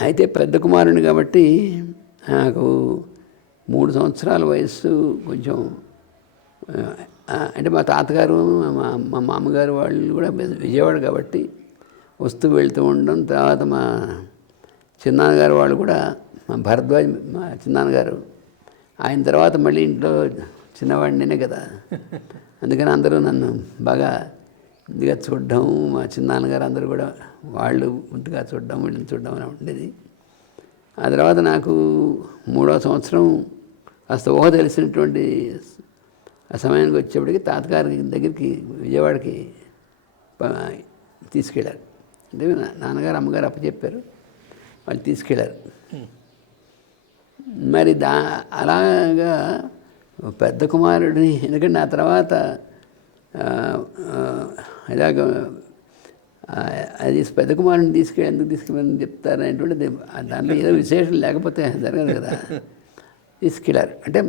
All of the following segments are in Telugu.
అయితే పెద్ద కుమారుని కాబట్టి నాకు మూడు సంవత్సరాల వయస్సు కొంచెం అంటే మా తాతగారు మా మా మామగారు వాళ్ళు కూడా విజయవాడ కాబట్టి వస్తూ వెళ్తూ ఉండడం తర్వాత మా చిన్నాన్నగారు వాళ్ళు కూడా మా భరద్వాజ్ మా చిన్నాన్నగారు. ఆయన తర్వాత మళ్ళీ ఇంట్లో చిన్నవాడినే కదా. అందుకని అందరూ నన్ను బాగా ఇదిగా చూడడం మా చిన్నాన్నగారు అందరూ కూడా వాళ్ళు ముందుగా చూడడం వీళ్ళని చూడడం అని ఉండేది. ఆ తర్వాత నాకు మూడో సంవత్సరం కాస్త ఊహ తెలిసినటువంటి ఆ సమయానికి వచ్చేప్పటికి తాతగారి దగ్గరికి విజయవాడకి తీసుకెళ్ళారు. అంటే నాన్నగారు అమ్మగారు అప్పచెప్పారు. వాళ్ళు తీసుకెళ్ళారు. మరి దా అలాగా పెద్ద కుమారుడిని ఎందుకంటే ఆ తర్వాత ఇలాగ అది పెద్ద కుమారుని తీసుకెళ్ళి ఎందుకు తీసుకెళ్ళని చెప్తారు అనేటువంటి దాంట్లో ఏదో విశేషం లేకపోతే జరగదు కదా. తీసుకెళ్ళారు. అంటే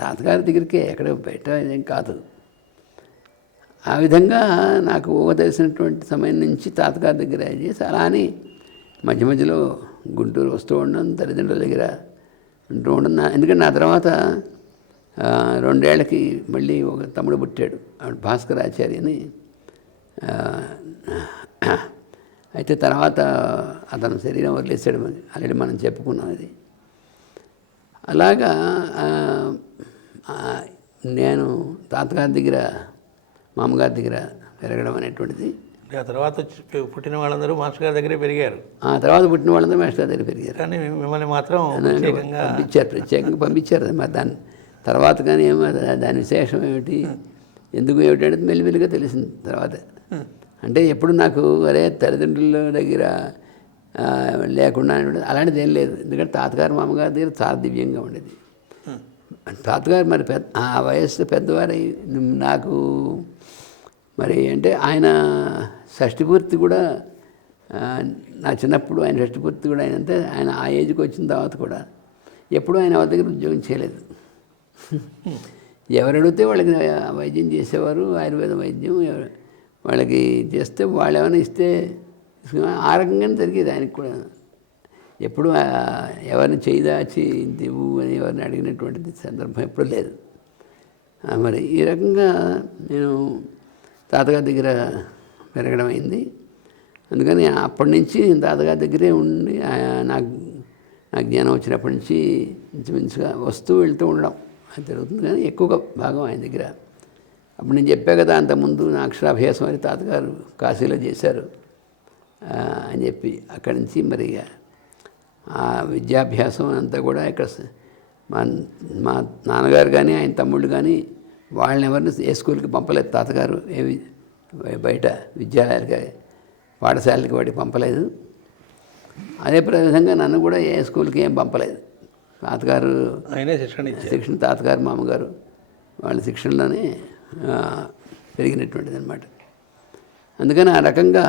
తాతగారి దగ్గరికి ఎక్కడ బయట ఏం కాదు. ఆ విధంగా నాకు ఊహ తెలిసినటువంటి సమయం నుంచి తాతగారి దగ్గర చేసి అలా అని మధ్య మధ్యలో గుంటూరు వస్తూ ఉండడం తల్లిదండ్రుల దగ్గర ఉంటూ ఉండడం. ఎందుకంటే నా తర్వాత రెండేళ్ళకి మళ్ళీ ఒక తమ్ముడు పుట్టాడు. భాస్కరాచార్య అని అయితే తర్వాత అతను శరీరం వదిలేసాడు ఆల్రెడీ మనం చెప్పుకున్నాం అది. అలాగా నేను తాతగారి దగ్గర మామగారి దగ్గర పెరగడం అనేటువంటిది. ఆ తర్వాత పుట్టిన వాళ్ళందరూ మాస్టర్ గారి దగ్గరే పెరిగారు. ఆ తర్వాత పుట్టిన వాళ్ళందరూ మాస్టర్ దగ్గర పెరిగారు. కానీ మిమ్మల్ని మాత్రం పంపించారు ప్రత్యేకంగా పంపించారు. మరి దాని తర్వాత కానీ ఏమో దాని విశేషం ఏమిటి ఎందుకు ఏమిటి అనేది మెల్లిమెల్లిగా తెలిసింది. తర్వాత అంటే ఎప్పుడు నాకు అరే తల్లిదండ్రుల దగ్గర లేకుండా. అలాంటిది ఏం లేదు. ఎందుకంటే తాతగారు మామగారి దగ్గర చాలా దివ్యంగా ఉండేది. తాతగారు మరి పెద్ద ఆ వయస్సు పెద్దవారై నాకు మరి అంటే ఆయన షష్ఠి పూర్తి కూడా నా చిన్నప్పుడు ఆయన షష్ఠి పూర్తి కూడా ఆయన అంతే ఆయన ఆ ఏజ్కి వచ్చిన తర్వాత కూడా ఎప్పుడూ ఆయన ఎవరి దగ్గర ఉద్యోగం చేయలేదు. ఎవరు అడిగితే వాళ్ళకి వైద్యం చేసేవారు ఆయుర్వేద వైద్యం ఎవరు- వాళ్ళకి చేస్తే వాళ్ళు ఏమైనా ఇస్తే ఆ రకంగానే జరిగేది ఆయనకు కూడా. ఎప్పుడు ఎవరిని చేయదాచి దివు అని ఎవరిని అడిగినటువంటిది సందర్భం ఎప్పుడు లేదు. మరి ఈ రకంగా నేను తాతగారి దగ్గర పెరగడం అయింది. అందుకని అప్పటి నుంచి నేను తాతగారి దగ్గరే ఉండి నాకు నాకు జ్ఞానం వచ్చినప్పటి నుంచి ఇంచుమించుగా వస్తూ వెళ్తూ ఉండడం అది జరుగుతుంది. కానీ ఎక్కువగా భాగం ఆయన దగ్గర అప్పుడు నేను చెప్పా కదా అంతకుముందు నా అక్షరాభ్యాసం అని తాతగారు కాశీలో చేశారు. అని చెప్పి అక్కడి నుంచి మరి ఆ విద్యాభ్యాసం అంతా కూడా ఇక్కడ మా మా నాన్నగారు కానీ ఆయన తమ్ముళ్ళు కానీ వాళ్ళని ఎవరిని ఏ స్కూల్కి పంపలేదు. తాతగారు ఏ బయట విద్యాలయాలకి పాఠశాలకి వాటికి పంపలేదు. అదే విధంగా నన్ను కూడా ఏ స్కూల్కి ఏం పంపలేదు. తాతగారు ఆయనే శిక్షణ శిక్షణ తాతగారు మామగారు వాళ్ళ శిక్షణలోనే పెరిగినటువంటిది అనమాట అందుకని ఆ రకంగా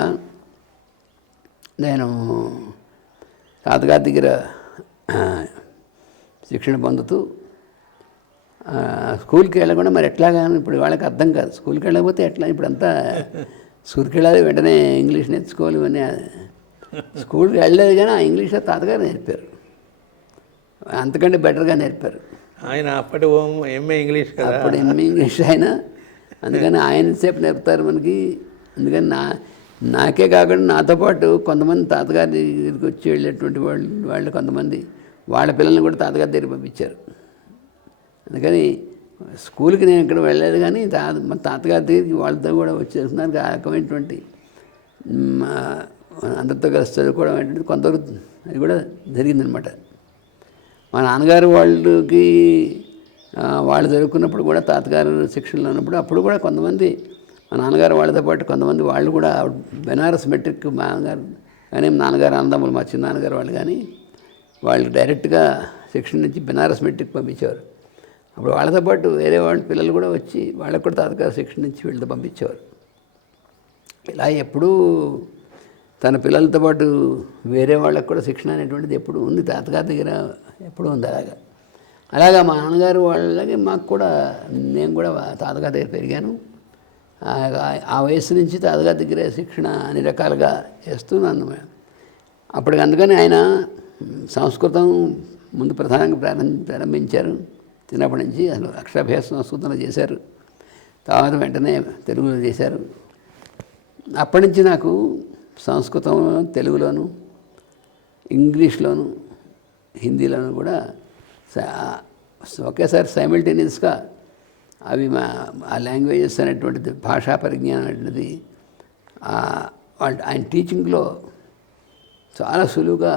నేను తాతగారి దగ్గర శిక్షణ పొందుతూ స్కూల్కి వెళ్ళకుండా మరి ఎట్లాగా ఇప్పుడు వాళ్ళకి అర్థం కాదు. స్కూల్కి వెళ్ళకపోతే ఎట్లా? ఇప్పుడంతా స్కూల్కి వెళ్ళాలి వెంటనే ఇంగ్లీష్ నేర్చుకోవాలి అని స్కూల్కి వెళ్ళలేదు కానీ ఆ ఇంగ్లీష్లో తాతగారు నేర్పారు. అంతకంటే బెటర్గా నేర్పారు. ఆయన అప్పటి ఎంఏ ఇంగ్లీష్ కదా. అప్పుడు ఎంఏ ఇంగ్లీష్ ఆయన. అందుకని ఆయన సేపు నేర్పుతారు మనకి. అందుకని నా నాకే కాకుండా నాతో పాటు కొంతమంది తాతగారి దగ్గరికి వచ్చి వెళ్ళేటువంటి వాళ్ళు వాళ్ళు కొంతమంది వాళ్ళ పిల్లల్ని కూడా తాతగారి దగ్గర పంపించారు. అందుకని స్కూల్కి నేను ఇక్కడ వెళ్ళలేదు కానీ తాత మా తాతగారి దగ్గరికి వాళ్ళతో కూడా వచ్చేస్తున్నారు ఆ రకమైనటువంటి అందరితో కలిసి చదువుకోవడం అనేటువంటిది కొంతవరకు అది కూడా జరిగిందనమాట. మా నాన్నగారు వాళ్ళకి వాళ్ళు చదువుకున్నప్పుడు కూడా తాతగారు శిక్షణలో ఉన్నప్పుడు అప్పుడు కూడా కొంతమంది మా నాన్నగారు వాళ్ళతో పాటు కొంతమంది వాళ్ళు కూడా బెనారస్ మెట్రిక్ మా నాన్నగారు కానీ నాన్నగారు అన్నదమ్ములు మా చిన్నాన్నగారు వాళ్ళు కానీ వాళ్ళు డైరెక్ట్గా శిక్షణ నుంచి బెనారస్ మెట్రిక్ పంపించేవారు. అప్పుడు వాళ్ళతో పాటు వేరే వాళ్ళ పిల్లలు కూడా వచ్చి వాళ్ళకు కూడా తాతగారు శిక్షణ నుంచి వీళ్ళతో పంపించేవారు. ఇలా ఎప్పుడూ తన పిల్లలతో పాటు వేరే వాళ్ళకు కూడా శిక్షణ అనేటువంటిది ఎప్పుడు ఉంది. తాతగారి దగ్గర ఎప్పుడు ఉంది అలాగా అలాగా మా నాన్నగారు వాళ్ళకి మాకు కూడా నేను కూడా తాతగారి దగ్గర పెరిగాను. ఆ- వయసు నుంచి తాతగారి దగ్గర శిక్షణ అన్ని రకాలుగా చేస్తున్నాను అప్పటికి అందుకని ఆయన సంస్కృతం ముందు ప్రధానంగా ప్రారం ప్రారంభించారు. చిన్నప్పటి నుంచి అసలు అక్షరాభ్యాస సంస్కృతంలో చేశారు. తర్వాత వెంటనే తెలుగులో చేశారు. అప్పటి నుంచి నాకు సంస్కృతం తెలుగులోను ఇంగ్లీష్లోను హిందీలోను కూడా ఒకేసారి సైమిల్టేనియస్గా అవి మా ఆ లాంగ్వేజెస్ అనేటువంటిది భాషా పరిజ్ఞానం అనేటువంటిది ఆయన టీచింగ్లో చాలా సులువుగా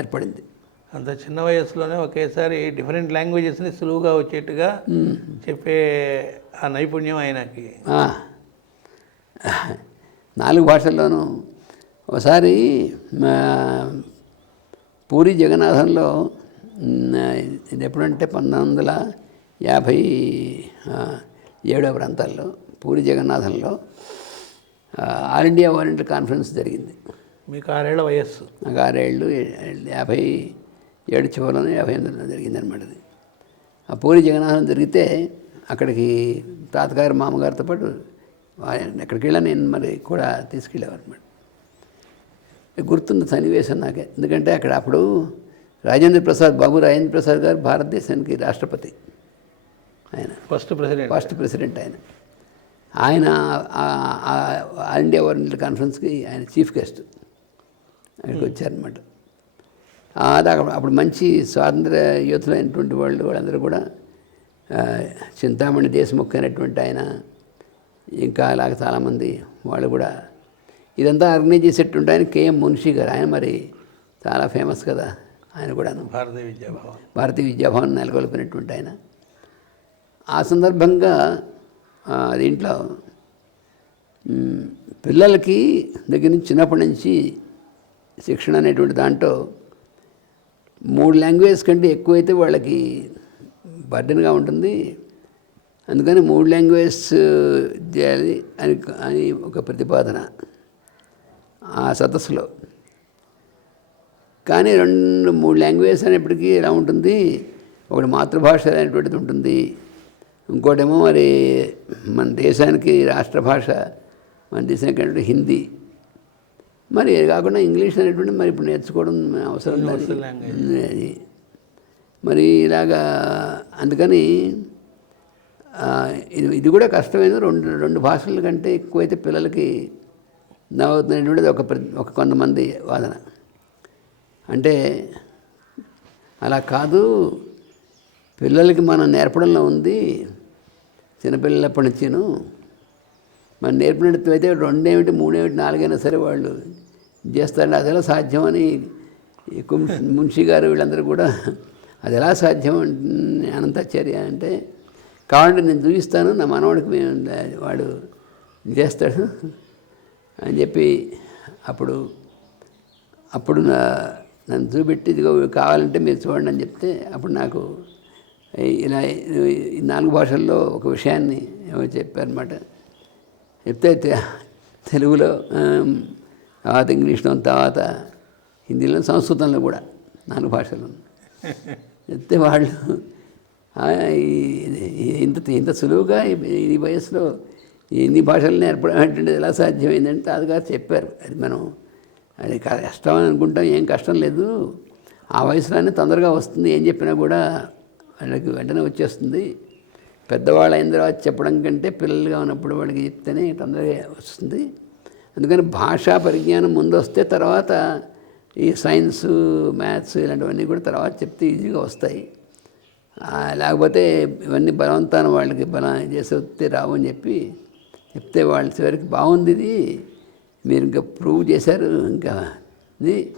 ఏర్పడింది. అంత చిన్న వయసులోనే ఒకేసారి డిఫరెంట్ లాంగ్వేజెస్ని సులువుగా వచ్చేట్టుగా చెప్పే ఆ నైపుణ్యం ఆయనకి. నాలుగు భాషల్లోనూ ఒకసారి పూరి జగన్నాథంలో ఇది ఎప్పుడంటే పంతొమ్మిది వందల యాభై ఏడో ప్రాంతాల్లో పూరి జగన్నాథంలో ఆల్ ఇండియా వాలంటీర్ కాన్ఫరెన్స్ జరిగింది. మీకు ఆరేళ్ళ వయస్సు. నాకు ఆరేళ్ళు యాభై ఏడు చివరిలోనే యాభై ఎనిమిదిలో జరిగిందనమాట అది. ఆ పూరి జగన్నాథం జరిగితే అక్కడికి తాతగారు మామగారితో పాటు ఎక్కడికి వెళ్ళా నేను మరి కూడా తీసుకెళ్ళేవారు అనమాట గుర్తున్న సన్నివేశం నాకే. ఎందుకంటే అక్కడ అప్పుడు రాజేంద్ర ప్రసాద్ బాబు రాజేంద్ర ప్రసాద్ గారు భారతదేశానికి రాష్ట్రపతి. ఆయన. ఫస్ట్ ప్రెసిడెంట్ ఫస్ట్ ప్రెసిడెంట్ ఆయన. ఆయన ఆల్ ఇండియా వరల్డ్ కాన్ఫరెన్స్కి ఆయన చీఫ్ గెస్ట్ అక్కడికి వచ్చారనమాట అది అప్పుడు మంచి స్వాతంత్ర యోధులైనటువంటి వాళ్ళు వాళ్ళందరూ కూడా చింతామణి దేశముఖ్ ఆయన ఇంకా అలాగ చాలామంది వాళ్ళు కూడా ఇదంతా ఆర్గనైజ్ చేసేటువంటి ఆయన కేఎం మున్షి గారు. ఆయన మరి చాలా ఫేమస్ కదా. ఆయన కూడాను భారతీయ విద్యాభవన్. భారతీయ విద్యాభవన్ నెలకొల్పినటువంటి ఆయన. ఆ సందర్భంగా దీంట్లో పిల్లలకి దగ్గర నుంచి చిన్నప్పటి నుంచి శిక్షణ అనేటువంటి దాంట్లో మూడు లాంగ్వేజ్ కంటే ఎక్కువైతే వాళ్ళకి బర్డెన్గా ఉంటుంది. అందుకని మూడు లాంగ్వేజ్ చేయాలి అని అని ఒక ప్రతిపాదన. ఆ సదస్సులో. కానీ రెండు మూడు లాంగ్వేజ్ అనేప్పటికీ ఎలా ఉంటుంది? ఒకటి మాతృభాష అనేటువంటిది ఉంటుంది. ఇంకోటేమో మరి మన దేశానికి రాష్ట్ర భాష మన దేశానికి అంటే హిందీ. మరి కాకుండా ఇంగ్లీష్ అనేటువంటి మరి ఇప్పుడు నేర్చుకోవడం అవసరం. అది మరి ఇలాగా అందుకని ఇది ఇది కూడా కష్టమైన రెండు రెండు భాషల కంటే ఎక్కువైతే పిల్లలకి నవ్వుతున్నటువంటిది ఒక ఒక కొంతమంది వాదన. అంటే అలా కాదు పిల్లలకి మనం నేర్పడంలో ఉంది చిన్నపిల్లలప్పటి నుంచిను. మనం నేర్పినట్టు అయితే రెండేమిటి మూడేమిటి నాలుగైనా సరే వాళ్ళు చేస్తారండి అది ఎలా సాధ్యమని కుం- మున్షి గారు వీళ్ళందరూ కూడా అది ఎలా సాధ్యం అనంతాచార్య అంటే కావాలంటే నేను చూపిస్తాను నా మనవాడికి మేము వాడు చేస్తాడు. అని చెప్పి అప్పుడు అప్పుడు నా నన్ను చూపెట్టి ఇదిగో కావాలంటే మీరు చూడండి అని చెప్తే అప్పుడు నాకు ఇలా ఈ నాలుగు భాషల్లో ఒక విషయాన్ని ఏమో చెప్పారనమాట చెప్తే తెలుగులో తర్వాత ఇంగ్లీష్లో తర్వాత హిందీలో సంస్కృతంలో కూడా నాలుగు భాషలు చెప్తే వాళ్ళు ఇంత ఇంత సులువుగా ఈ వయసులో ఎన్ని భాషలు నేర్పడం ఏంటంటే ఎలా సాధ్యమైందంటే తాతగారు చెప్పారు. అది మనం అది కష్టం అని అనుకుంటాం ఏం కష్టం లేదు. ఆ వయసులోనే తొందరగా వస్తుంది ఏం చెప్పినా కూడా వాళ్ళకి వెంటనే వచ్చేస్తుంది. పెద్దవాళ్ళు అయిన తర్వాత చెప్పడం కంటే పిల్లలుగా ఉన్నప్పుడు వాళ్ళకి చెప్తేనే తొందరగా వస్తుంది. అందుకని భాషా పరిజ్ఞానం ముందు వస్తే తర్వాత ఈ సైన్స్ మ్యాథ్స్ ఇలాంటివన్నీ కూడా తర్వాత చెప్తే ఈజీగా వస్తాయి. లేకపోతే ఇవన్నీ బలవంతాన వాళ్ళకి బలం చేసే వస్తే రావు అని చెప్పి చెప్తే వాళ్ళ చివరికి బాగుంది ఇది. మీరు ఇంకా ప్రూవ్ చేశారు ఇంకా ఇది.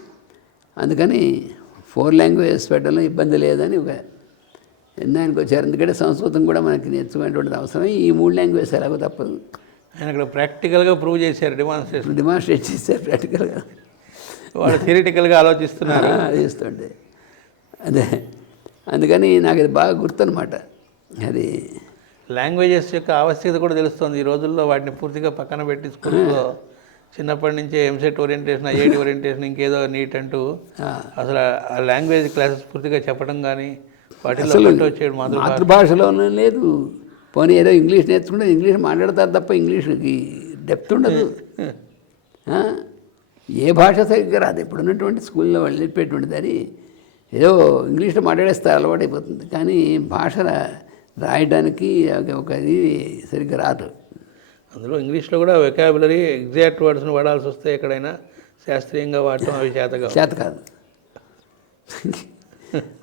అందుకని ఫోర్ లాంగ్వేజెస్ పెట్టడంలో ఇబ్బంది లేదని ఒక దానికి వచ్చారు. ఎందుకంటే సంస్కృతం కూడా మనకి నేర్చుకునేటువంటిది అవసరం ఈ మూడు లాంగ్వేజ్ ఎలాగో తప్పదు. ఆయన అక్కడ ప్రాక్టికల్గా ప్రూవ్ చేశారు డిమాన్స్ట్రేషన్ డిమాన్స్ట్రేట్ చేశారు ప్రాక్టికల్గా. వాళ్ళు థియరిటికల్గా ఆలోచిస్తున్నారు. చేస్తుంటే అదే. అందుకని నాకు అది బాగా గుర్తనమాట అది లాంగ్వేజెస్ యొక్క ఆవశ్యకత కూడా తెలుస్తుంది. ఈ రోజుల్లో వాటిని పూర్తిగా పక్కన పెట్టి స్కూల్లో చిన్నప్పటి నుంచే ఎంసెట్ ఓరియంటేషన్ ఐఐటి ఓరియంటేషన్ ఇంకేదో నీట్ అంటూ అసలు ఆ లాంగ్వేజ్ క్లాసెస్ పూర్తిగా చెప్పడం కానీ వచ్చేది మాతృభాష మాతృభాషలోనే లేదు. పోనీ ఏదో ఇంగ్లీష్ నేర్చుకుంటే ఇంగ్లీష్ మాట్లాడతారు తప్ప ఇంగ్లీష్కి డెప్త్ ఉండదు? ఏ భాష సరిగ్గా రాదు. ఇప్పుడు ఉన్నటువంటి స్కూల్లో వాళ్ళు నేర్పేటువంటిది అది ఏదో ఇంగ్లీష్లో మాట్లాడేస్తారు అలవాటు అయిపోతుంది కానీ భాష రాయడానికి ఒక- ఇది సరిగ్గా రాదు. అందులో ఇంగ్లీష్లో కూడా వెకాబులరీ ఎగ్జాక్ట్ వర్డ్స్ని వాడాల్సి వస్తే ఎక్కడైనా శాస్త్రీయంగా వాడటం అవి చేతగా చేత కాదు.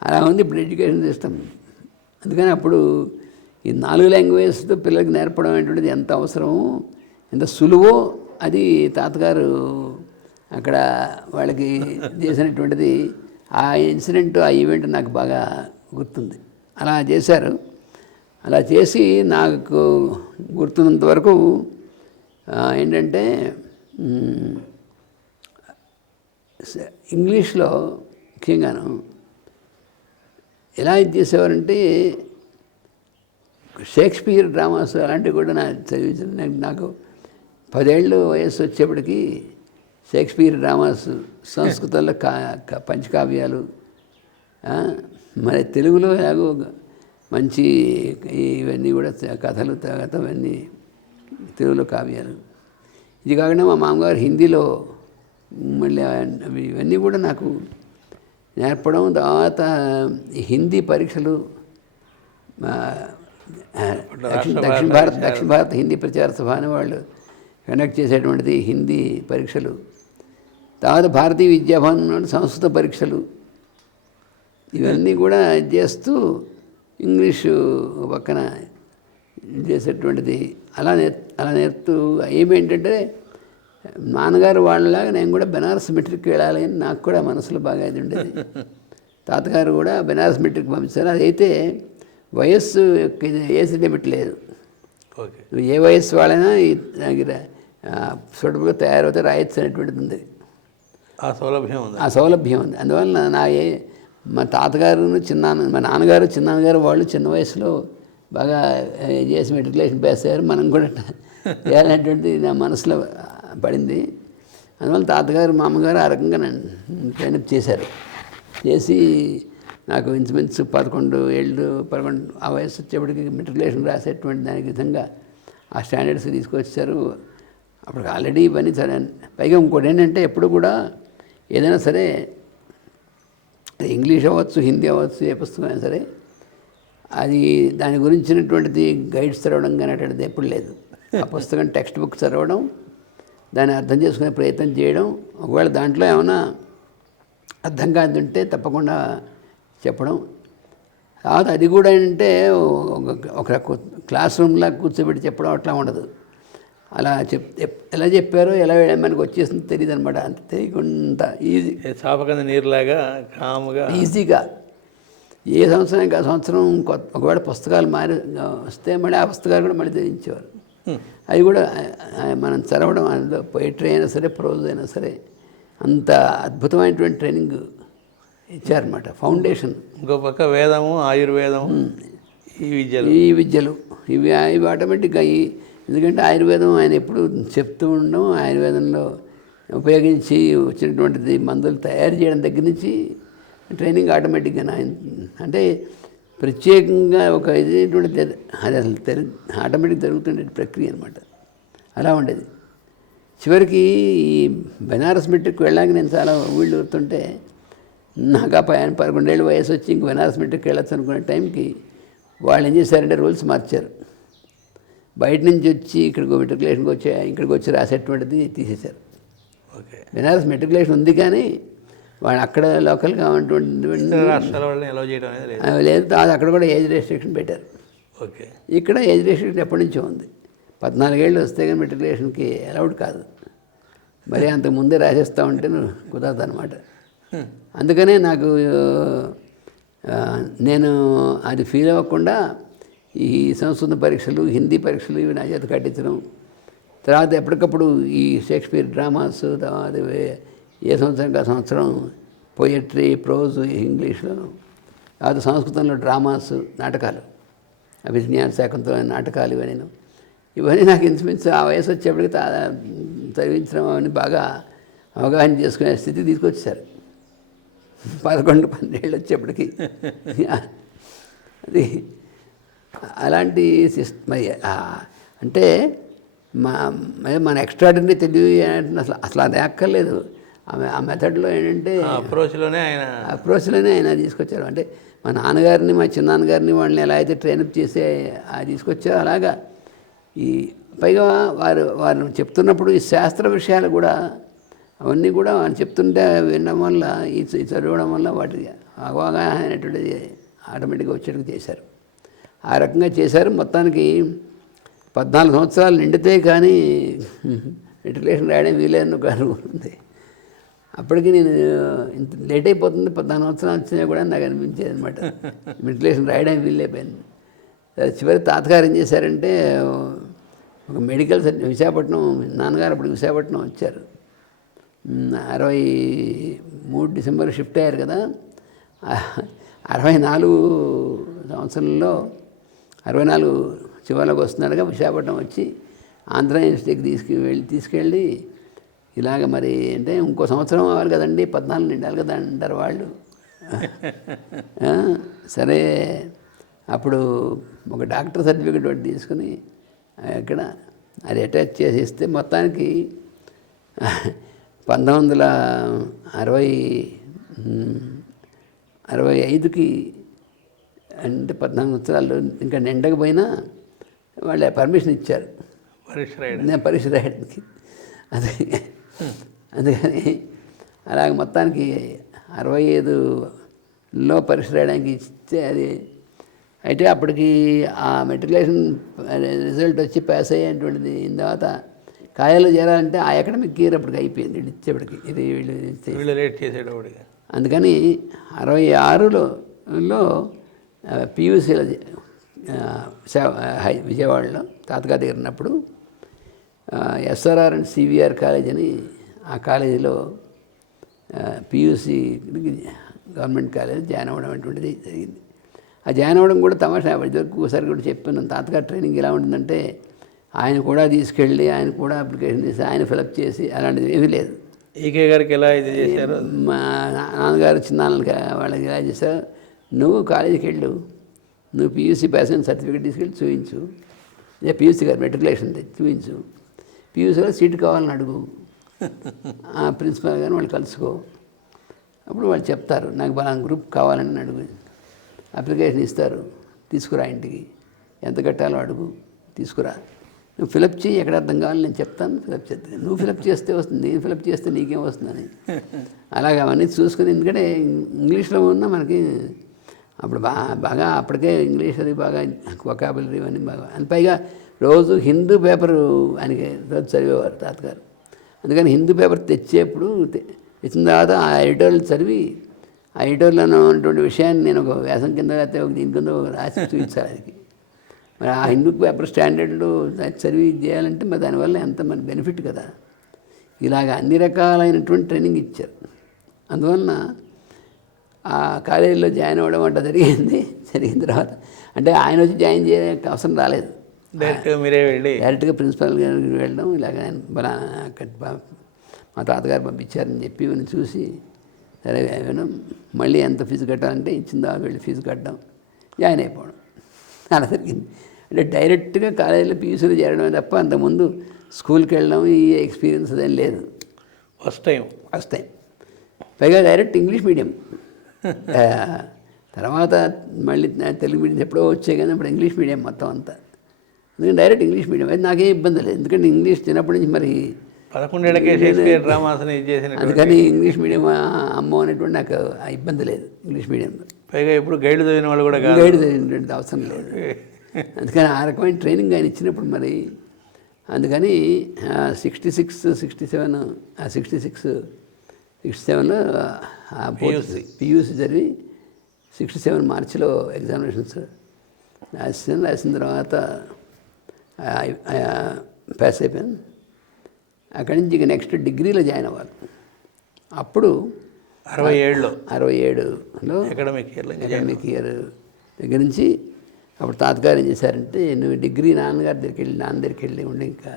అలా ఉంది ఇప్పుడు ఎడ్యుకేషన్ సిస్టమ్. అందుకని అప్పుడు ఈ నాలుగు లాంగ్వేజ్తో పిల్లలకి నేర్పడం అనేటువంటిది ఎంత అవసరమో ఎంత సులువో అది తాతగారు అక్కడ వాళ్ళకి చేసినటువంటిది ఆ ఇన్సిడెంట్ ఆ ఈవెంట్ నాకు బాగా గుర్తుంది. అలా చేశారు. అలా చేసి నాకు గుర్తున్నంత వరకు ఏంటంటే ఇంగ్లీష్లో ముఖ్యంగాను ఎలా ఇది చేసేవారంటే షేక్స్పియర్ డ్రామాస్ అలాంటివి కూడా నా చదివించిన నాకు- పదేళ్ళు వయస్సు వచ్చేప్పటికి షేక్స్పియర్ డ్రామాస్ సంస్కృతంలో కా పంచకావ్యాలు మరి తెలుగులో ఎలాగో మంచి ఇవన్నీ కూడా కథలు తర్వాత ఇవన్నీ తెలుగులో కావ్యాలు. ఇది కాకుండా మా మామగారు హిందీలో మళ్ళీ ఇవన్నీ కూడా నాకు నేర్పడం తర్వాత హిందీ పరీక్షలు దక్షిణ భారత్ దక్షిణ భారత్ హిందీ ప్రచార సభ అని వాళ్ళు కండక్ట్ చేసేటువంటిది హిందీ పరీక్షలు. తర్వాత భారతీయ విద్యాభవన్ సంస్కృత పరీక్షలు. ఇవన్నీ కూడా చేస్తూ ఇంగ్లీషు పక్కన చేసేటువంటిది. అలా నేర్ అలా నేర్పుతూ ఏమేంటంటే నాన్నగారు వాళ్ళలాగా నేను కూడా బెనారస్ మెట్రిక్ వెళ్ళాలి అని నాకు కూడా మనసులో బాగా ఇది ఉండేది. తాతగారు కూడా బెనారస్ మెట్రిక్ పంపించారు. అదైతే వయస్సు ఏజ్ లిమిట్ లేదు. నువ్వు ఏ వయస్సు వాళ్ళైనా సూటబుల్గా తయారవుతే రాయొచ్చు అనేటువంటిది ఉంది. ఆ సౌలభ్యం ఉంది. ఆ సౌలభ్యం ఉంది. అందువల్ల నా ఏ మా తాతగారు చిన్నాన్న మా నాన్నగారు చిన్నాన్నగారు వాళ్ళు చిన్న వయసులో బాగా చేసి మెట్రికులేషన్ పాస్ అయ్యారు. మనం కూడా చేయాలనేటువంటిది నా మనసులో పడింది. అందువల్ల తాతగారు మా అమ్మగారు ఆ రకంగా నన్ను ట్రైనప్ చేశారు. చేసి నాకు ఇంచుమించు పదకొండు ఏళ్ళు పదకొండు ఆ వయసు వచ్చేప్పటికి మెట్రికులేషన్ రాసేటువంటి దానికి విధంగా ఆ స్టాండర్డ్స్ తీసుకొచ్చారు. అప్పుడు ఆల్రెడీ ఇవన్నీ సరే పైగా ఇంకోటి ఏంటంటే ఎప్పుడు కూడా ఏదైనా సరే ఇంగ్లీష్ అవ్వచ్చు హిందీ అవ్వచ్చు ఏ పుస్తకం అయినా సరే అది దాని గురించినటువంటిది గైడ్స్ చదవడం కానీ అటువంటిది ఎప్పుడు లేదు. ఆ పుస్తకం టెక్స్ట్ బుక్ చదవడం దాన్ని అర్థం చేసుకునే ప్రయత్నం చేయడం ఒకవేళ దాంట్లో ఏమైనా అర్థం కాదుంటే తప్పకుండా చెప్పడం. తర్వాత అది కూడా ఏంటంటే ఒక క్లాస్ రూమ్లా కూర్చోబెట్టి చెప్పడం అట్లా ఉండదు. అలా చెప్ ఎలా చెప్పారో ఎలా మనకు వచ్చేసింది తెలియదు అనమాట అంత తెలియకుండా ఈజీ. చాపకంద నీరులాగా కాముగా. ఈజీగా. ఏ సంవత్సరం ఇంకా సంవత్సరం కొత్త ఒకవేళ పుస్తకాలు మారి వస్తే మళ్ళీ ఆ పుస్తకాలు కూడా మళ్ళీ ధరించేవారు అవి కూడా ఆ, మనం చదవడం అందులో పోయిటరీ అయినా సరే ప్రోజ్ అయినా సరే అంత అద్భుతమైనటువంటి ట్రైనింగ్ ఇచ్చారన్నమాట. ఫౌండేషన్ ఇంకో పక్క వేదము ఆయుర్వేదము ఈ విద్యలు. ఈ విద్యలు. ఇవి ఇవి ఆటోమేటిక్గా ఈ ఎందుకంటే ఆయుర్వేదం ఆయన ఎప్పుడు చెప్తూ ఉండడం ఆయుర్వేదంలో ఉపయోగించి వచ్చినటువంటిది మందులు తయారు చేయడం దగ్గర నుంచి ట్రైనింగ్ ఆటోమేటిక్గా ఆయన అంటే ప్రత్యేకంగా ఒక ఇదైనటువంటి అది అసలు తెరి ఆటోమేటిక్ జరుగుతుండే ప్రక్రియ అనమాట అలా ఉండేది. చివరికి ఈ బెనారస్ మెట్రిక్ వెళ్ళాక నేను చాలా ఊళ్ళు వస్తుంటే నాకు ఆ పైన పదకొండేళ్ళు వయసు వచ్చి ఇంక బెనారస్ మెట్రిక్ వెళ్ళొచ్చు అనుకునే టైంకి వాళ్ళు ఏం చేశారంటే రూల్స్ మార్చారు. బయట నుంచి వచ్చి ఇక్కడికి మెట్రికులేషన్కి వచ్చి ఇక్కడికి వచ్చి రాసేటువంటిది తీసేశారు. ఓకే. బెనారస్ మెట్రికులేషన్ ఉంది కానీ వాళ్ళు అక్కడ లోకల్గా ఉన్నటువంటి లేదు. అక్కడ కూడా ఏజ్ రెస్ట్రిక్షన్ పెట్టారు. ఓకే. ఇక్కడ ఏజ్ రెస్ట్రిక్షన్ ఎప్పటి నుంచో ఉంది. పద్నాలుగేళ్ళు వస్తే కానీ మెట్రికులేషన్కి అలౌడ్ కాదు. మరి అంతకు ముందే రాసేస్తా ఉంటే కుదరదు అనమాట అందుకనే నాకు నేను అది ఫీల్ అవ్వకుండా ఈ సంస్కృత పరీక్షలు హిందీ పరీక్షలు ఇవి నా చేత కట్టించడం. తర్వాత ఎప్పటికప్పుడు ఈ షేక్స్పియర్ డ్రామాస్ తర్వాత ఏ సంవత్సరం కా సంవత్సరం పోయట్రీ ప్రోజ్ ఇంగ్లీష్లో తర్వాత సంస్కృతంలో డ్రామాస్ నాటకాలు అభిజ్ఞాన శాఖంతో నాటకాలు ఇవన్నీ ఇవన్నీ నాకు ఇంచుమించు ఆ వయసు వచ్చేప్పటికి తా చదివించడం అవన్నీ బాగా అవగాహన చేసుకునే స్థితి తీసుకొచ్చారు పదకొండు పన్నెండు వచ్చేప్పటికి. అది అలాంటి సిస్- మరి ఆ, అంటే మా మన ఎక్స్ట్రాడినరీ తెలివి అంటే అసలు అసలు అది అక్కర్లేదు. ఆమె ఆ మెథడ్లో ఏంటంటే అప్రోచ్లోనే ఆయన అప్రోచ్లోనే ఆయన తీసుకొచ్చారు. అంటే మా నాన్నగారిని మా చిన్నాన్నగారిని వాళ్ళని ఎలా అయితే ట్రైనప్ చేసి తీసుకొచ్చారో అలాగా. ఈ పైగా వారు వారు చెప్తున్నప్పుడు ఈ శాస్త్ర విషయాలు కూడా అవన్నీ కూడా వారు చెప్తుంటే వినడం వల్ల ఈ చదవడం వల్ల వాటి అవగాహన అనేటువంటిది ఆటోమేటిక్గా వచ్చేట్టుగా చేశారు. ఆ రకంగా చేశారు. మొత్తానికి పద్నాలుగు సంవత్సరాలు నిండితే కానీ మెట్రికులేషన్ రాయడం వీలేను గారు ఉంది అప్పటికి నేను ఇంత లేట్ అయిపోతుంది. పద్నాలుగు సంవత్సరాలు వచ్చినా కూడా నాకు అనిపించేది అనమాట మెట్రికులేషన్ రాయడం వీలైపోయింది చివరి తాతగారు ఏం చేశారంటే ఒక మెడికల్ విశాఖపట్నం నాన్నగారు అప్పుడు విశాఖపట్నం వచ్చారు. అరవై మూడు డిసెంబర్ షిఫ్ట్ అయ్యారు కదా. అరవై నాలుగు సంవత్సరంలో అరవై నాలుగు చివరిలోకి వస్తున్నాడుగా విశాఖపట్నం వచ్చి ఆంధ్ర యూనివర్సిటీకి తీసుకు వెళ్ళి తీసుకెళ్ళి ఇలాగ మరి అంటే ఇంకో సంవత్సరం అవ్వాలి కదండి పద్నాలుగు నిండాలి కదా అంటారు వాళ్ళు. సరే అప్పుడు ఒక డాక్టర్ సర్టిఫికేట్ ఒకటి తీసుకుని ఇక్కడ అది అటాచ్ చేసి ఇస్తే మొత్తానికి పంతొమ్మిది వందల అరవై అరవై ఐదుకి అంటే పద్నాలుగు సంవత్సరాలు ఇంకా నిండకపోయినా వాళ్ళు పర్మిషన్ ఇచ్చారు. పరీక్ష నేను పరీక్ష రాయడానికి. అదే అందుకని అలాగ మొత్తానికి అరవై ఐదులో పరీక్ష రాయడానికి ఇస్తే అది అయితే అప్పటికి ఆ మెట్రికులేషన్ రిజల్ట్ వచ్చి పాస్ అయ్యేటువంటిది తర్వాత కాయలు చేరాలంటే ఆ అకాడమిక్ ఇయర్ అప్పటికి అయిపోయింది వీళ్ళు ఇచ్చేప్పటికి ఇది వీళ్ళు వీళ్ళు లేట్ చేసేటప్పటికి. అందుకని అరవై ఆరులో పియూసీలో విజయవాడలో తాతగారి దగ్గర ఉన్నప్పుడు ఎస్ఆర్ఆర్ అండ్ సివిఆర్ కాలేజ్ అని ఆ కాలేజీలో పియూసీ గవర్నమెంట్ కాలేజ్ జాయిన్ అవ్వడం అటువంటిది జరిగింది. ఆ జాయిన్ అవ్వడం కూడా తమాషా ఇదివరకు ఒకసారి కూడా చెప్పాను తాతగారు ట్రైనింగ్ ఎలా ఉంటుందంటే ఆయన కూడా తీసుకెళ్ళి ఆయన కూడా అప్లికేషన్ చేసి ఆయన ఫిలప్ చేసి అలాంటిది ఏమీ లేదు. ఈకే గారికి ఎలా ఇది చేశారు? మా నాన్నగారు చిన్నాన్నలకి వాళ్ళకి ఎలా చేశారు? నువ్వు కాలేజీకి వెళ్ళు నువ్వు పీయూసీ పాస్ అయిన సర్టిఫికేట్ తీసుకెళ్ళి చూపించు ఇదే పీయూసీ గారు మెట్రికులేషన్ చూపించు పీయూసీలో సీట్ కావాలని అడుగు. ఆ ప్రిన్సిపల్ గారిని వాళ్ళు కలుసుకో. అప్పుడు వాళ్ళు చెప్తారు నాకు బలానా గ్రూప్ కావాలని అడుగు. అప్లికేషన్ ఇస్తారు తీసుకురా ఇంటికి. ఎంత కట్టాలో అడుగు తీసుకురా. నువ్వు ఫిలప్ చేయి ఎక్కడ అర్థం కావాలి నేను చెప్తాను ఫిలప్ చేస్తాను నువ్వు ఫిలప్ చేస్తే వస్తుంది నేను ఫిలప్ చేస్తే నీకేం వస్తుందని. అలాగే అవన్నీ చూసుకుని ఎందుకంటే ఇంగ్లీష్లో ఉన్న మనకి అప్పుడు బాగా బాగా అప్పటికే ఇంగ్లీష్ అది బాగా వొకాబులరీ ఇవన్నీ బాగా. అని పైగా రోజు హిందూ పేపరు ఆయనకి రోజు చదివేవారు తాతగారు. అందుకని హిందూ పేపర్ తెచ్చేప్పుడు తెచ్చిన తర్వాత ఆ ఎడిటోర్లు చదివి ఆ ఎడిటోర్లో ఉన్నటువంటి విషయాన్ని నేను ఒక వ్యాసం కింద లేకపోతే ఒక దీని కింద ఒక రాసి చూపించాలి అది మరి ఆ హిందూ పేపర్ స్టాండర్డ్లు చదివి చేయాలంటే మరి దానివల్ల ఎంత మన బెనిఫిట్ కదా. ఇలాగ అన్ని రకాలైనటువంటి ట్రైనింగ్ ఇచ్చారు. అందువలన కాలేజీలో జాయిన్ అవ్వడం అంట జరిగింది. జరిగిన తర్వాత అంటే ఆయన వచ్చి జాయిన్ చేయడానికి అవసరం రాలేదు. డైరెక్ట్గా మీరే వెళ్ళి డైరెక్ట్గా ప్రిన్సిపల్ గారికి వెళ్ళడం ఇలాగ ఆయన ప- మా తాతగారు పంపించారని చెప్పి ఇవన్నీ చూసి సరే ఏమైనా మళ్ళీ ఎంత ఫీజు కట్టాలంటే ఇచ్చిందా వెళ్ళి ఫీజు కట్టడం జాయిన్ అయిపోవడం. అలా జరిగింది. అంటే డైరెక్ట్గా కాలేజీలో పీయూసీలో చేరడమే తప్ప అంతకుముందు స్కూల్కి వెళ్ళడం ఈ ఎక్స్పీరియన్స్ అదేం లేదు. First time. First time. పైగా డైరెక్ట్ ఇంగ్లీష్ మీడియం. తర్వాత మళ్ళీ తెలుగు మీడియం ఎప్పుడో వచ్చాయి కానీ ఇప్పుడు ఇంగ్లీష్ మీడియం మొత్తం అంతా. ఎందుకంటే డైరెక్ట్ ఇంగ్లీష్ మీడియం. అయితే నాకేం ఇబ్బంది లేదు. ఎందుకంటే ఇంగ్లీష్ చిన్నప్పటి నుంచి మరి పదకొండేళ్ళకే డ్రామాస్ని అందుకని ఇంగ్లీష్ మీడియం అమ్మో అనేటువంటి నాకు ఆ ఇబ్బంది లేదు ఇంగ్లీష్ మీడియంలో పైగా ఎప్పుడు గైడ్ చదివిన వాళ్ళు కూడా గైడ్ తెలియనటువంటి అవసరం లేదు. అందుకని ఆ రకమైన ట్రైనింగ్ ఆయన ఇచ్చినప్పుడు మరి అందుకని sixty six sixty seven sixty six sixty సెవెన్లో పియూసీ పియూసీ చదివి సిక్స్టీ సెవెన్ మార్చిలో ఎగ్జామినేషన్స్ రాసిన రాసిన తర్వాత పాస్ అయిపోయాను. అక్కడి నుంచి ఇక నెక్స్ట్ డిగ్రీలో జాయిన్ అవ్వాలి. అప్పుడు అరవై ఏడులో. అరవై ఏడులో అకాడమిక్ ఇయర్లో అకాడమిక్ ఇయర్ దగ్గర నుంచి అప్పుడు తాతగారు ఏం చేశారంటే నువ్వు డిగ్రీ నాన్నగారి దగ్గరికి వెళ్ళి నాన్న దగ్గరికి వెళ్ళి ఉండి ఇంకా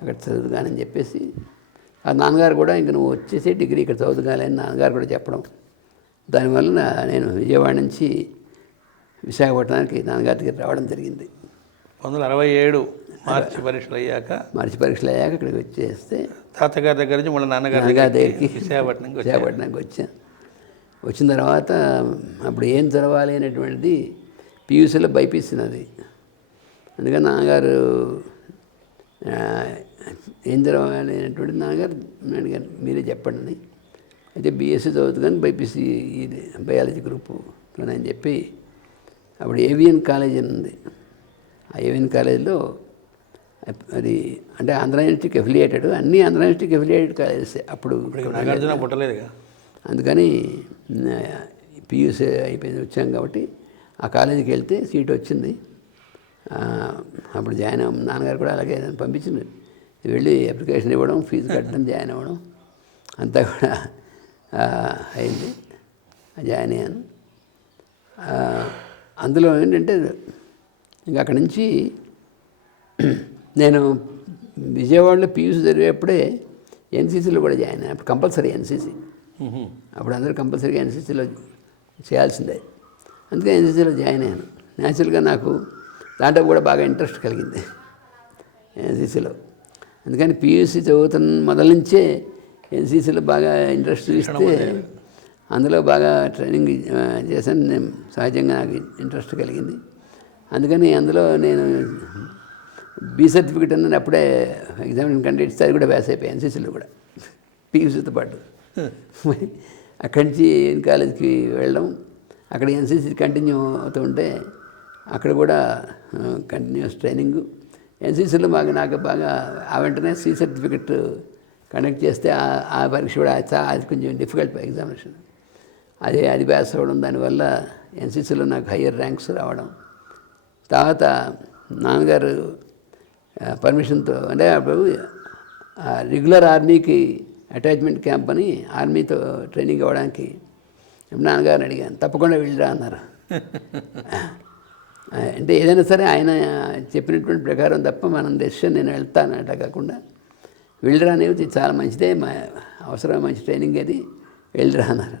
అక్కడ చదువుగానని చెప్పేసి ఆ నాన్నగారు కూడా ఇంక నువ్వు వచ్చేసి డిగ్రీ ఇక్కడ చదువుగాలి అని నాన్నగారు కూడా చెప్పడం. దానివల్ల నేను విజయవాడ నుంచి విశాఖపట్నానికి నాన్నగారి దగ్గర రావడం జరిగింది. పంతొమ్మిది వందల అరవై ఏడు మార్చి పరీక్షలు అయ్యాక మార్చి పరీక్షలు అయ్యాక ఇక్కడికి వచ్చేస్తే తాతగారి దగ్గర నుంచి మళ్ళీ నాన్నగారి నాన్నగారి దగ్గరికి విశాఖపట్నంకి వచ్చారు విశాఖపట్నానికి వచ్చాను వచ్చిన తర్వాత అప్పుడు ఏం చదవాలి అనేటువంటిది పీయూసీలో బైపీసీ అది. అందుకని నాన్నగారు ఏం చదవాలి అనేటువంటిది నాన్నగారు నేను అడిగాను మీరే చెప్పండి. అయితే బీఎస్సీ చదువుతూ కానీ బైపీసీ ఇది బయాలజీ గ్రూపు అని చెప్పి అప్పుడు ఏవిఎన్ కాలేజ్ అని ఉంది. ఆ ఏవిఎన్ కాలేజీలో అది అంటే ఆంధ్ర యూనివర్సిటీకి అఫిలియేటెడ్ అన్నీ ఆంధ్ర యూనివర్సిటీకి అఫిలియేటెడ్ కాలేజెస్ అప్పుడు పుట్టలేదుగా? అందుకని పియూసీ అయిపోయింది వచ్చాం కాబట్టి ఆ కాలేజీకి వెళ్తే సీట్ వచ్చింది. అప్పుడు జాయిన్ నాన్నగారు కూడా అలాగే పంపించింది. వెళ్ళి అప్లికేషన్ ఇవ్వడం ఫీజు కట్టడం జాయిన్ అవ్వడం అంతా కూడా అయింది. జాయిన్ అయ్యాను. అందులో ఏంటంటే ఇంకా అక్కడి నుంచి నేను విజయవాడలో పీయూసీ చదివేప్పుడే ఎన్సీసీలో కూడా జాయిన్ అయ్యాను. అప్పుడు కంపల్సరీ ఎన్సీసీ. అప్పుడు అందరూ కంపల్సరీగా ఎన్సీసీలో చేయాల్సిందే. అందుకే ఎన్సీసీలో జాయిన్ అయ్యాను. న్యాచురల్గా నాకు దాంట్లో కూడా బాగా ఇంట్రెస్ట్ కలిగింది. ఎన్సీసీలో. అందుకని పీయూసీ చదువుతున్న మొదల నుంచే ఎన్సీసీలో బాగా ఇంట్రెస్ట్ చూస్తే అందులో బాగా ట్రైనింగ్ చేశాను. నేను సహజంగా నాకు ఇంట్రెస్ట్ కలిగింది. అందుకని అందులో నేను బి సర్టిఫికెట్ అన్నది అప్పుడే ఎగ్జామినేషన్ కండక్ట్ ఇస్తే అది కూడా పాస్ అయిపోయాయి ఎన్సీసీలో కూడా. పీయూసీతో పాటు. అక్కడి నుంచి కాలేజీకి వెళ్ళడం అక్కడ ఎన్సీసీ కంటిన్యూ అవుతూ ఉంటే అక్కడ కూడా కంటిన్యూస్ ట్రైనింగ్. ఎన్సీసీలో మాకు నాకు బాగా ఆ వెంటనే సి సర్టిఫికెట్ కనెక్ట్ చేస్తే ఆ- పరీక్ష కూడా చా- అది కొంచెం డిఫికల్ట్ ఎగ్జామినేషన్ అదే అది పాస్ అవ్వడం దానివల్ల ఎన్సీసీలో నాకు హయ్యర్ ర్యాంక్స్ రావడం. తర్వాత నాన్నగారు పర్మిషన్తో అంటే అప్పుడు రెగ్యులర్ ఆర్మీకి అటాచ్మెంట్ క్యాంప్ అని ఆర్మీతో ట్రైనింగ్ ఇవ్వడానికి నాన్నగారిని అడిగాను. తప్పకుండా వెళ్ళిరా అన్నారు. అంటే ఏదైనా సరే ఆయన చెప్పినటువంటి ప్రకారం తప్ప మనం డెసిషన్ నేను వెళ్తాను అట్లా కాకుండా వెళ్ళరా అనేది చాలా మంచిదే మా అవసరం మంచి ట్రైనింగ్ అది వెళ్ళిరా అన్నారు.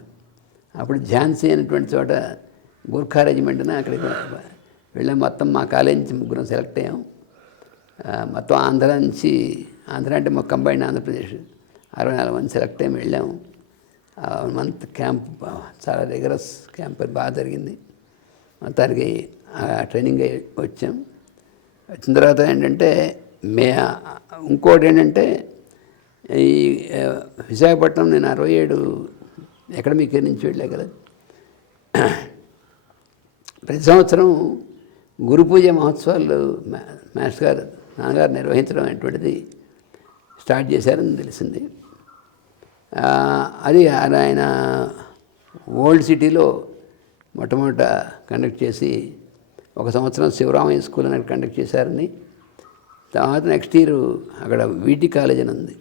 అప్పుడు ఝాన్సీ అనేటువంటి చోట గూర్ఖా రెజిమెంట్ని అక్కడికి వెళ్ళాం మొత్తం మా కాలేజ్ నుంచి ముగ్గురం సెలెక్ట్ అయ్యాం. మొత్తం ఆంధ్ర నుంచి ఆంధ్ర అంటే మా కంబైండ్ ఆంధ్రప్రదేశ్. అరవై నాలుగు మంది సెలెక్ట్ అయ్యి వెళ్ళాము మంత్ క్యాంప్ చాలా రిగరస్ క్యాంప్ బాగా జరిగింది. మొత్తానికి ట్రైనింగ్ వచ్చాం. వచ్చిన తర్వాత ఏంటంటే మే ఇంకోటి ఏంటంటే ఈ విశాఖపట్నం నేను అరవై ఏడు అకాడమిక్ నుంచి వెళ్ళా కదా. ప్రతి సంవత్సరం గురు పూజ మహోత్సవాలు మాస్టర్ గారు నాన్నగారు నిర్వహించడం అటువంటిది స్టార్ట్ చేశారని తెలిసింది. అది ఆయన ఓల్డ్ సిటీలో మొట్టమొదట కండక్ట్ చేసి ఒక సంవత్సరం శివరామయ్య స్కూల్ అనేది కండక్ట్ చేశారని. తర్వాత నెక్స్ట్ ఇయర్ అక్కడ వీటి కాలేజ్ అని ఉంది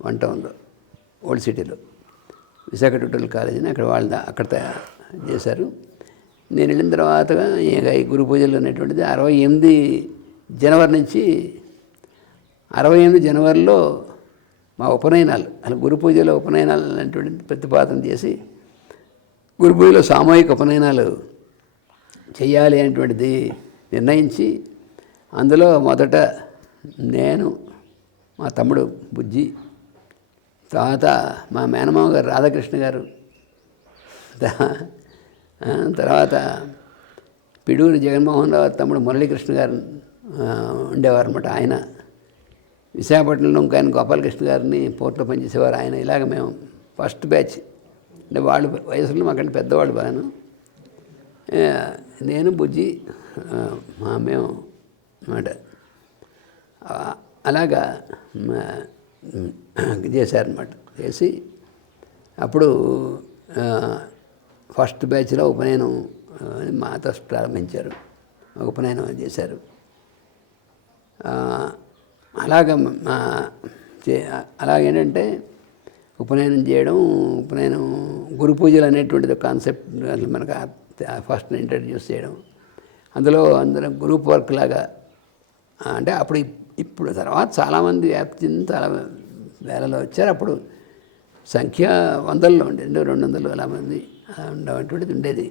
వన్ టౌన్లో ఓల్డ్ సిటీలో విశాఖ ట్యూటల్ కాలేజ్ అని అక్కడ వాళ్ళు అక్కడ చేశారు. నేను వెళ్ళిన తర్వాత ఈ గురు పూజలు అనేటువంటిది అరవై ఎనిమిది జనవరి నుంచి అరవై ఎనిమిది జనవరిలో మా ఉపనయనాలు అలా గురు పూజలో ఉపనయనాలు అనేటువంటి ప్రతిపాదన చేసి గురు సామూహిక ఉపనయనాలు చేయాలి అనేటువంటిది నిర్ణయించి అందులో మొదట నేను మా తమ్ముడు బుజ్జి తర్వాత మా మేనమామ గారు రాధాకృష్ణ గారు తర్వాత పిడూరు జగన్మోహన్ రావు తమ్ముడు మురళీకృష్ణ గారు ఉండేవారు అనమాట ఆయన విశాఖపట్నంలో ఇంకా ఆయన గోపాలకృష్ణ గారిని పోర్ట్లో పనిచేసేవారు. ఆయన ఇలాగ మేము ఫస్ట్ బ్యాచ్ అంటే వాళ్ళు వయసులో మాకంటే పెద్దవాళ్ళు బాగాను. నేను బుజ్జి మా మేము అన్నమాట. అలాగా మ- చేశారనమాట చేసి అప్పుడు ఫస్ట్ బ్యాచ్లో ఉపనయనం మాతో ప్రారంభించారు. ఉపనయనం చేశారు. అలాగ మా చే- అలాగేంటంటే ఉపనయనం చేయడం ఉపనయనం గురు పూజలు అనేటువంటిది కాన్సెప్ట్ మనకు ఫస్ట్ ఇంట్రడ్యూస్ చేయడం. అందులో అందరం గ్రూప్ వర్క్ లాగా అంటే అప్పుడు ఇప్పుడు తర్వాత చాలామంది వ్యాప్తి చెంది చాలా వేలలో వచ్చారు. అప్పుడు సంఖ్య వందల్లో ఉండేది రెండు వందలు అలా మంది ఉండేటువంటిది ఉండేది.